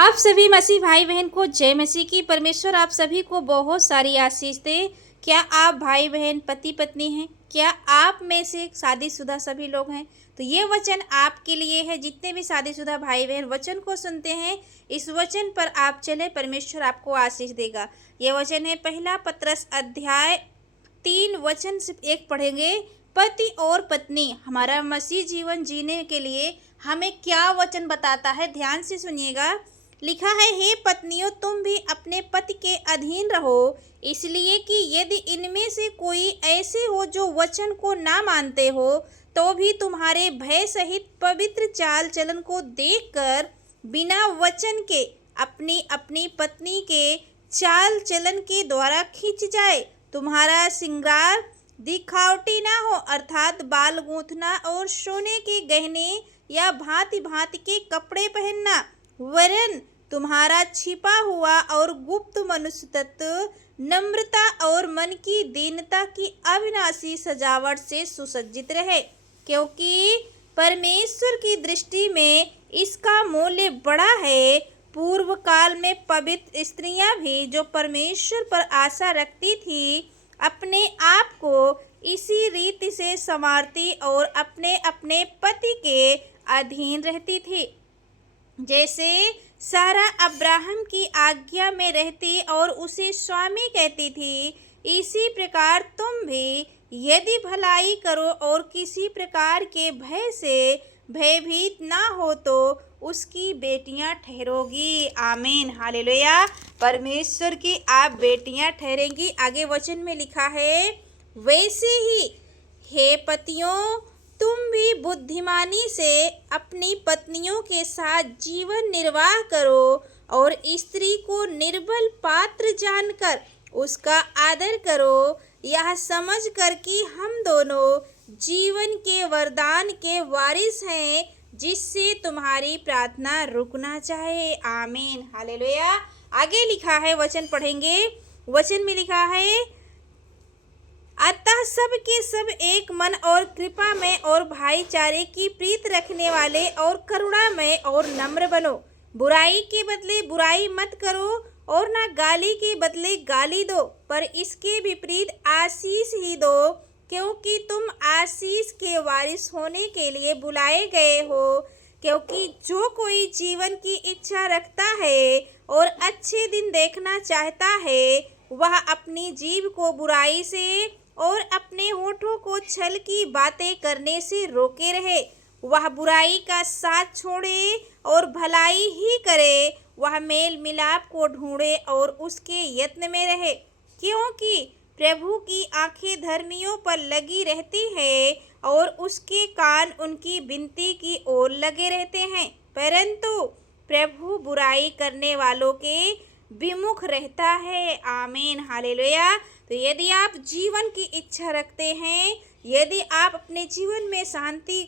आप सभी मसीह भाई बहन को जय मसीह की। परमेश्वर आप सभी को बहुत सारी आशीष दे। क्या आप भाई बहन पति पत्नी हैं? क्या आप में से शादीशुदा सभी लोग हैं? तो ये वचन आपके लिए है। जितने भी शादीशुदा भाई बहन वचन को सुनते हैं, इस वचन पर आप चले, परमेश्वर आपको आशीष देगा। ये वचन है पहला पत्रस अध्याय 3 वचन सिर्फ 1 पढ़ेंगे। पति और पत्नी हमारा मसीह जीवन जीने के लिए हमें क्या वचन बताता है, ध्यान से सुनिएगा। लिखा है, हे पत्नियों, तुम भी अपने पति के अधीन रहो, इसलिए कि यदि इनमें से कोई ऐसे हो जो वचन को ना मानते हो, तो भी तुम्हारे भय सहित पवित्र चाल चलन को देखकर बिना वचन के अपनी अपनी पत्नी के चाल चलन के द्वारा खींच जाए। तुम्हारा श्रृंगार दिखावटी ना हो, अर्थात बाल गूंथना और सोने के गहने या भांति भांति के कपड़े पहनना, वरन तुम्हारा छिपा हुआ और गुप्त मनुष्य तत्व नम्रता और मन की दीनता की अविनाशी सजावट से सुसज्जित रहे, क्योंकि परमेश्वर की दृष्टि में इसका मूल्य बड़ा है। पूर्व काल में पवित्र स्त्रियां भी जो परमेश्वर पर आशा रखती थी, अपने आप को इसी रीति से संवारती और अपने अपने पति के अधीन रहती थी, जैसे सारा अब्राहम की आज्ञा में रहती और उसे स्वामी कहती थी। इसी प्रकार तुम भी यदि भलाई करो और किसी प्रकार के भय से भयभीत ना हो, तो उसकी बेटियां ठहरोगी। आमीन, हालेलुया। परमेश्वर की आप बेटियां ठहरेंगी। आगे वचन में लिखा है, वैसे ही हे पतियों, तुम भी बुद्धिमानी से अपनी पत्नियों के साथ जीवन निर्वाह करो और स्त्री को निर्बल पात्र जानकर उसका आदर करो, यह समझ कर कि हम दोनों जीवन के वरदान के वारिस हैं, जिससे तुम्हारी प्रार्थना रुकना चाहे। आमीन, हालेलुया। आगे लिखा है, वचन पढ़ेंगे। वचन में लिखा है, अतः सब के सब एक मन और कृपा में और भाईचारे की प्रीत रखने वाले और करुणा में और नम्र बनो। बुराई के बदले बुराई मत करो और ना गाली के बदले गाली दो, पर इसके विपरीत आशीष ही दो, क्योंकि तुम आशीष के वारिस होने के लिए बुलाए गए हो। क्योंकि जो कोई जीवन की इच्छा रखता है और अच्छे दिन देखना चाहता है, वह अपनी जीभ को बुराई से और अपने होठों को छल की बातें करने से रोके रहे। वह बुराई का साथ छोड़े और भलाई ही करे। वह मेल मिलाप को ढूंढे और उसके यत्न में रहे, क्योंकि प्रभु की आंखें धर्मियों पर लगी रहती है और उसके कान उनकी विनती की ओर लगे रहते हैं, परंतु प्रभु बुराई करने वालों के विमुख रहता है। आमीन, हालेलुया। तो यदि आप जीवन की इच्छा रखते हैं, यदि आप अपने जीवन में शांति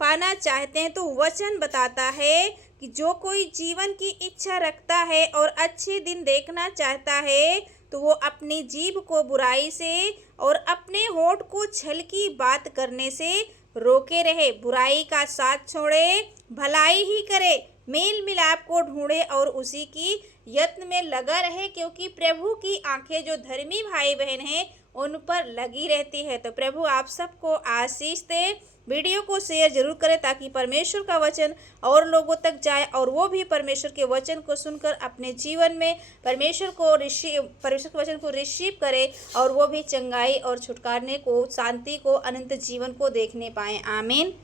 पाना चाहते हैं, तो वचन बताता है कि जो कोई जीवन की इच्छा रखता है और अच्छे दिन देखना चाहता है, तो वो अपनी जीभ को बुराई से और अपने होठ को छल की बात करने से रोके रहे। बुराई का साथ छोड़े, भलाई ही करे, मेल मिलाप को ढूंढे और उसी की यत्न में लगा रहे, क्योंकि प्रभु की आंखें जो धर्मी भाई बहन हैं उन पर लगी रहती है। तो प्रभु आप सबको आशीष दे। वीडियो को शेयर जरूर करें ताकि परमेश्वर का वचन और लोगों तक जाए और वो भी परमेश्वर के वचन को सुनकर अपने जीवन में परमेश्वर के वचन को रिसीव करे और वो भी चंगाई और छुटकारे को, शांति को, अनंत जीवन को देखने पाएं। आमीन।